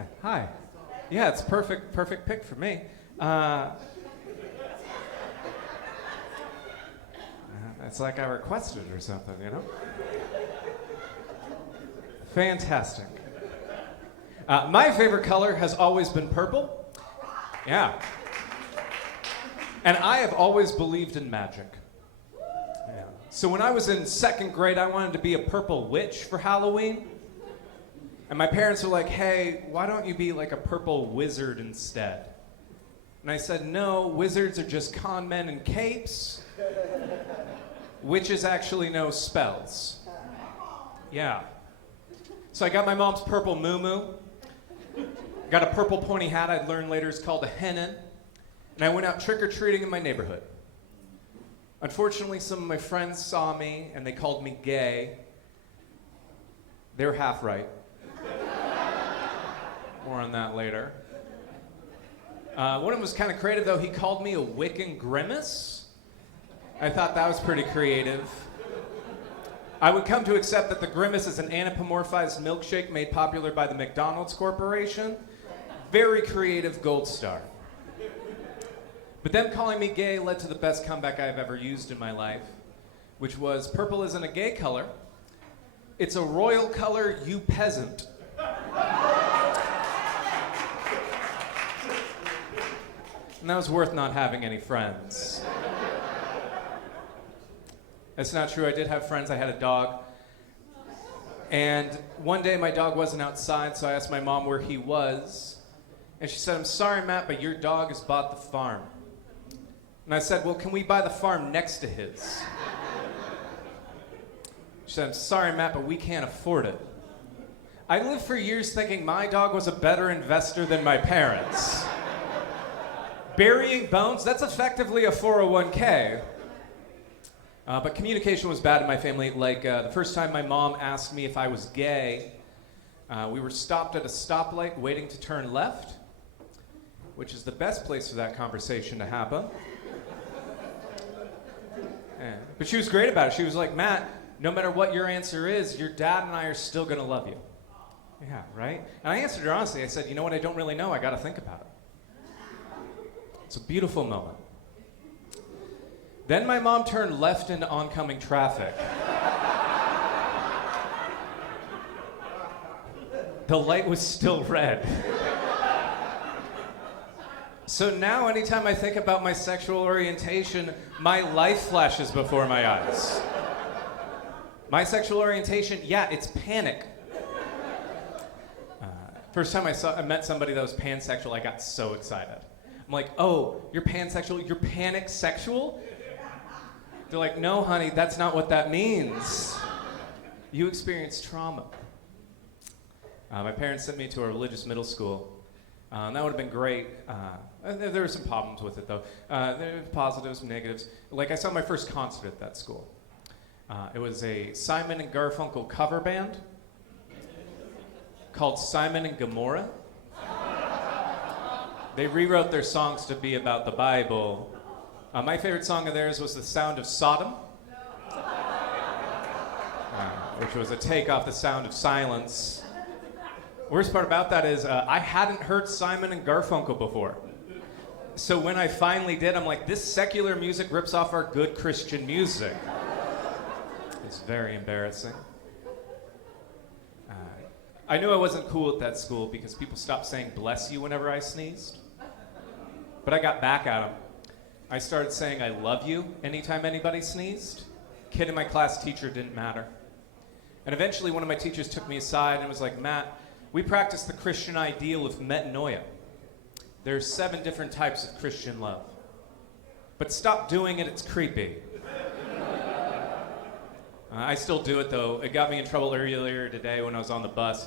Hi. Hi. Yeah, it's perfect pick for me. It's like I requested or something, you know? Fantastic. My favorite color has always been purple. Yeah. And I have always believed in magic. Yeah. So when I was in second grade, I wanted to be a purple witch for Halloween. And my parents were like, hey, why don't you be like a purple wizard instead? And I said, no, wizards are just con men in capes. Witches actually know spells. Yeah. So I got my mom's purple muumuu. Got a purple pointy hat I'd learned later is called a hennin. And I went out trick-or-treating in my neighborhood. Unfortunately, some of my friends saw me and they called me gay. They were half right. More on that later. One of them was kind of creative, though. He called me a Wiccan grimace. I thought that was pretty creative. I would come to accept that the grimace is an anthropomorphized milkshake made popular by the McDonald's Corporation. Very creative gold star. But them calling me gay led to the best comeback I've ever used in my life, which was purple isn't a gay color. It's a royal color, you peasant. And that was worth not having any friends. That's not true. I did have friends. I had a dog. And one day my dog wasn't outside, so I asked my mom where he was. And she said, I'm sorry, Matt, but your dog has bought the farm. And I said, well, can we buy the farm next to his? She said, I'm sorry, Matt, but we can't afford it. I lived for years thinking my dog was a better investor than my parents. Burying bones, that's effectively a 401k. But communication was bad in my family. Like the first time my mom asked me if I was gay, we were stopped at a stoplight waiting to turn left, which is the best place for that conversation to happen. Yeah. But she was great about it. She was like, Matt, no matter what your answer is, your dad and I are still going to love you. Yeah, right? And I answered her honestly. I said, you know what, I don't really know. I got to think about it. It's a beautiful moment. Then my mom turned left into oncoming traffic. The light was still red. So now anytime I think about my sexual orientation, my life flashes before my eyes. My sexual orientation, yeah, it's panic. First time I met somebody that was pansexual, I got so excited. I'm like, oh, you're pansexual? You're panic sexual? They're like, no, honey, that's not what that means. You experienced trauma. My parents sent me to a religious middle school. And that would have been great. There were some problems with it, though. There were positives, negatives. Like, I saw my first concert at that school. It was a Simon and Garfunkel cover band called Simon and Gomorrah. They rewrote their songs to be about the Bible. My favorite song of theirs was The Sound of Sodom, which was a take off The Sound of Silence. Worst part about that is I hadn't heard Simon and Garfunkel before. So when I finally did, I'm like, this secular music rips off our good Christian music. It's very embarrassing. I knew I wasn't cool at that school because people stopped saying bless you whenever I sneezed. But I got back at them. I started saying I love you anytime anybody sneezed. Kid in my class, teacher, didn't matter. And eventually one of my teachers took me aside and was like, Matt, we practice the Christian ideal of metanoia. There's 7 different types of Christian love. But stop doing it, it's creepy. I still do it though. It got me in trouble earlier today when I was on the bus.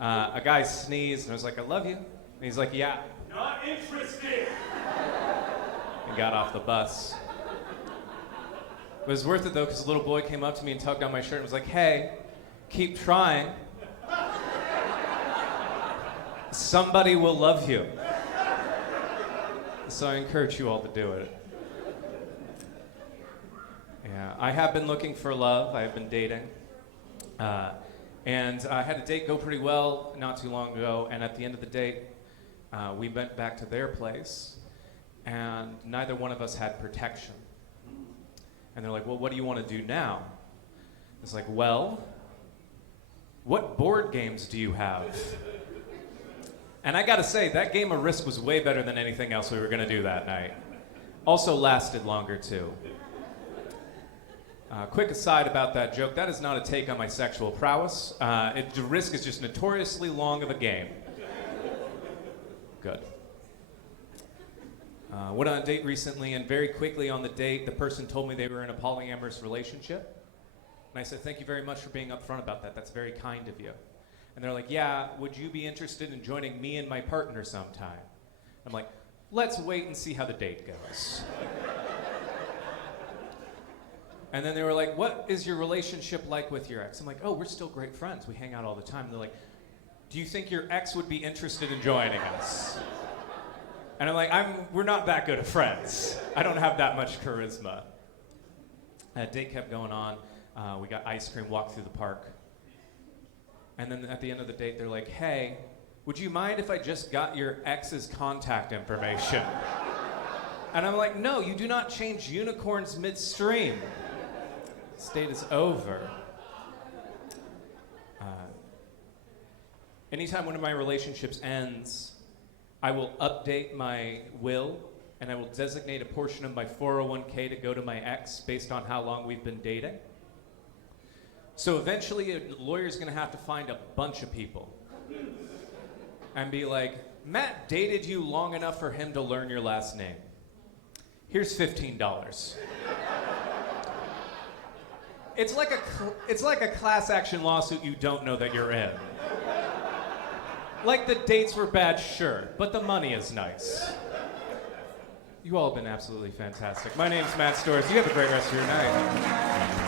A guy sneezed and I was like, I love you. And he's like, yeah. Not interested. And got off the bus. It was worth it though, because a little boy came up to me and tugged on my shirt and was like, hey, keep trying. Somebody will love you. So I encourage you all to do it. Yeah, I have been looking for love. I have been dating. And I had a date go pretty well not too long ago, and at the end of the date, we went back to their place, and neither one of us had protection. And they're like, well, what do you want to do now? It's like, well, what board games do you have? And I gotta say, that game of Risk was way better than anything else we were gonna do that night. Also lasted longer, too. Quick aside about that joke, that is not a take on my sexual prowess. Risk is just notoriously long of a game. Good. Went on a date recently, and very quickly on the date, the person told me they were in a polyamorous relationship. And I said, thank you very much for being upfront about that. That's very kind of you. And they're like, yeah, would you be interested in joining me and my partner sometime? I'm like, let's wait and see how the date goes. And then they were like, what is your relationship like with your ex? I'm like, oh, we're still great friends. We hang out all the time. And they're like, do you think your ex would be interested in joining us? And I'm like, we're not that good of friends. I don't have that much charisma. That date kept going on. We got ice cream, walked through the park. And then at the end of the date, they're like, hey, would you mind if I just got your ex's contact information? And I'm like, no, you do not change unicorns midstream. This date is over. Anytime one of my relationships ends, I will update my will, and I will designate a portion of my 401k to go to my ex based on how long we've been dating. So eventually, a lawyer's gonna have to find a bunch of people and be like, Matt dated you long enough for him to learn your last name. Here's $15. It's like a class action lawsuit you don't know that you're in. Like the dates were bad, sure, but the money is nice. You all have been absolutely fantastic. My name's Matt Storrs. You have a great rest of your night.